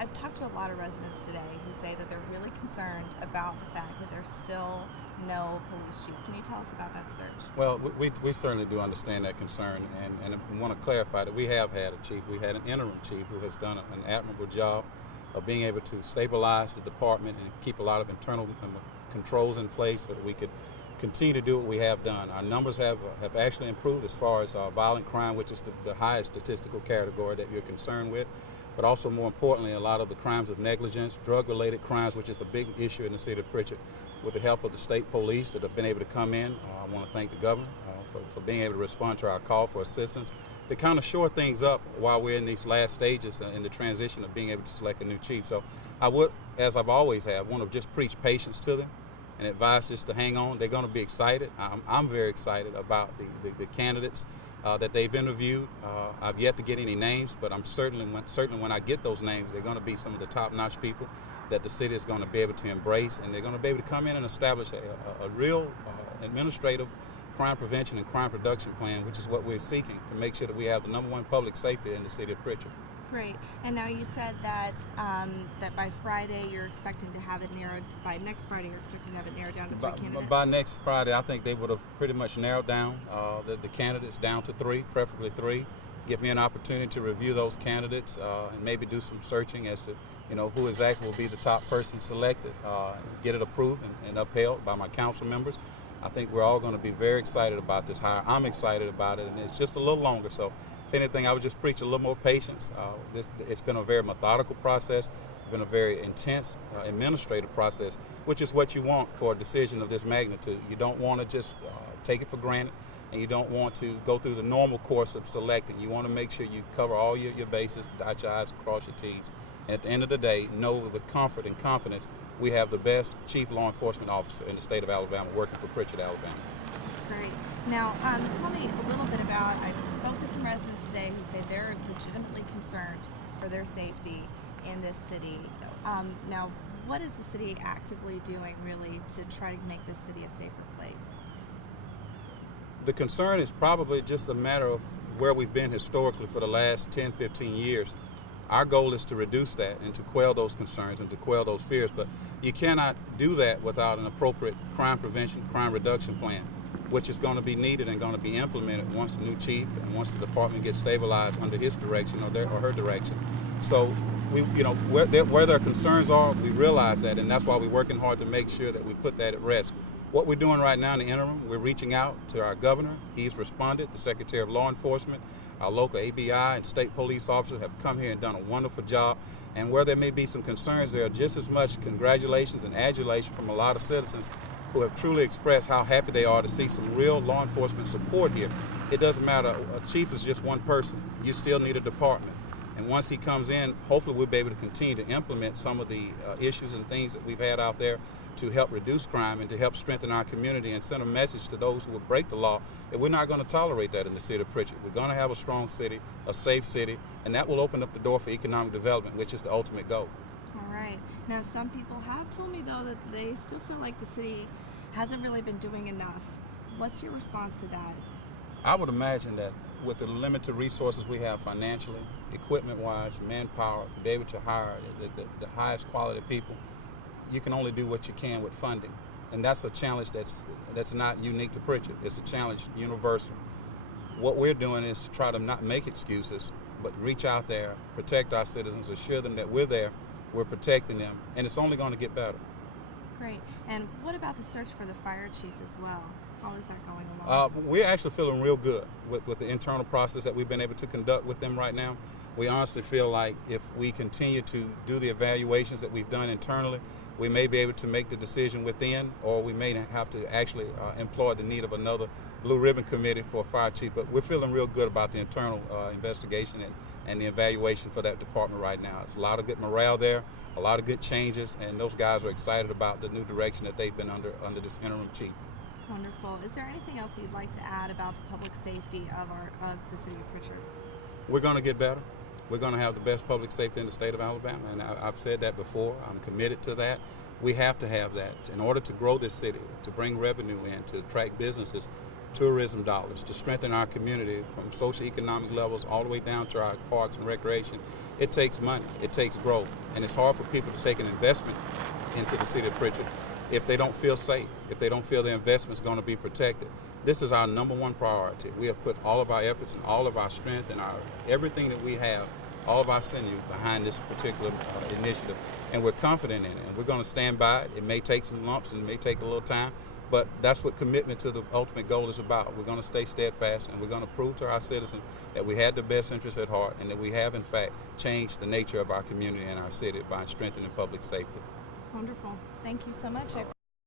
I've talked to a lot of residents today who say that they're really concerned about the fact that there's still no police chief. Can you tell us about that search? Well, we certainly do understand that concern, and I want to clarify that we have had a chief. We had an interim chief who has done an admirable job of being able to stabilize the department and keep a lot of internal controls in place so that we could continue to do what we have done. Our numbers have actually improved as far as violent crime, which is the highest statistical category that you're concerned with, but also more importantly, a lot of the crimes of negligence, drug-related crimes, which is a big issue in the city of Prichard. With the help of the state police that have been able to come in, I want to thank the governor for being able to respond to our call for assistance to kind of shore things up while we're in these last stages in the transition of being able to select a new chief. So I would, as I've always have, want to just preach patience to them and advise us to hang on. They're going to be excited. I'm very excited about the candidates that they've interviewed. I've yet to get any names, but I'm certainly when I get those names, they're going to be some of the top-notch people that the city is going to be able to embrace, and they're going to be able to come in and establish a real administrative crime prevention and crime reduction plan, which is what we're seeking to make sure that we have the #1 public safety in the city of Prichard. Great. And now you said that that by Friday you're expecting to have it narrowed. By next Friday you're expecting to have it narrowed down to 3 candidates. By next Friday, I think they would have pretty much narrowed down the candidates down to 3, preferably 3. Give me an opportunity to review those candidates and maybe do some searching as to who exactly will be the top person selected, get it approved and upheld by my council members. I think we're all going to be very excited about this hire. I'm excited about it, and it's just a little longer. So if anything, I would just preach a little more patience. It's been a very methodical process. It's been a very intense administrative process, which is what you want for a decision of this magnitude. You don't want to just take it for granted, and you don't want to go through the normal course of selecting. You want to make sure you cover all your bases, dot your I's, cross your T's. And at the end of the day, know with comfort and confidence we have the best chief law enforcement officer in the state of Alabama working for Prichard, Alabama. Great. Now, tell me a little bit about, I spoke with some residents today who say they're legitimately concerned for their safety in this city. Now, what is the city actively doing, really, to try to make this city a safer place? The concern is probably just a matter of where we've been historically for the last 10, 15 years. Our goal is to reduce that and to quell those concerns and to quell those fears, but you cannot do that without an appropriate crime prevention, crime reduction plan, which is going to be needed and going to be implemented once the new chief and once the department gets stabilized under his direction or her direction. So we, where their concerns are, we realize that, and that's why we're working hard to make sure that we put that at rest. What we're doing right now in the interim, we're reaching out to our governor. He's responded, the Secretary of Law Enforcement, our local ABI and state police officers have come here and done a wonderful job. And where there may be some concerns, there are just as much congratulations and adulation from a lot of citizens who have truly expressed how happy they are to see some real law enforcement support here. It doesn't matter, a chief is just one person. You still need a department. And once he comes in, hopefully we'll be able to continue to implement some of the issues and things that we've had out there to help reduce crime and to help strengthen our community and send a message to those who will break the law that we're not going to tolerate that in the city of Prichard. We're going to have a strong city, a safe city, and that will open up the door for economic development, which is the ultimate goal. All right. Now, some people have told me, though, that they still feel like the city hasn't really been doing enough. What's your response to that? I would imagine that with the limited resources we have financially, equipment-wise, manpower, to be able to hire the highest quality people, you can only do what you can with funding. And that's a challenge that's not unique to Prichard. It's a challenge universal. What we're doing is to try to not make excuses, but reach out there, protect our citizens, assure them that we're there, we're protecting them, and it's only going to get better. Great. And what about the search for the fire chief as well? How is that going along? We're actually feeling real good with the internal process that we've been able to conduct with them right now. We honestly feel like if we continue to do the evaluations that we've done internally, we may be able to make the decision within, or we may have to actually employ the need of another blue ribbon committee for a fire chief. But we're feeling real good about the internal investigation and the evaluation for that department right now. It's a lot of good morale there, a lot of good changes, and those guys are excited about the new direction that they've been under this interim chief. Wonderful. Is there anything else you'd like to add about the public safety of the city of Prichard? We're going to get better. We're going to have the best public safety in the state of Alabama, and I've said that before. I'm committed to that. We have to have that in order to grow this city, to bring revenue in, to attract businesses, tourism dollars, to strengthen our community from socioeconomic levels all the way down to our parks and recreation. It takes money. It takes growth. And it's hard for people to take an investment into the city of Prichard if they don't feel safe, if they don't feel their investment is going to be protected. This is our number one priority. We have put all of our efforts and all of our strength and everything that we have, all of our sinew behind this particular initiative. And we're confident in it, and we're going to stand by it. It may take some lumps and it may take a little time, but that's what commitment to the ultimate goal is about. We're going to stay steadfast, and we're going to prove to our citizens that we had the best interests at heart and that we have, in fact, changed the nature of our community and our city by strengthening public safety. Wonderful. Thank you so much.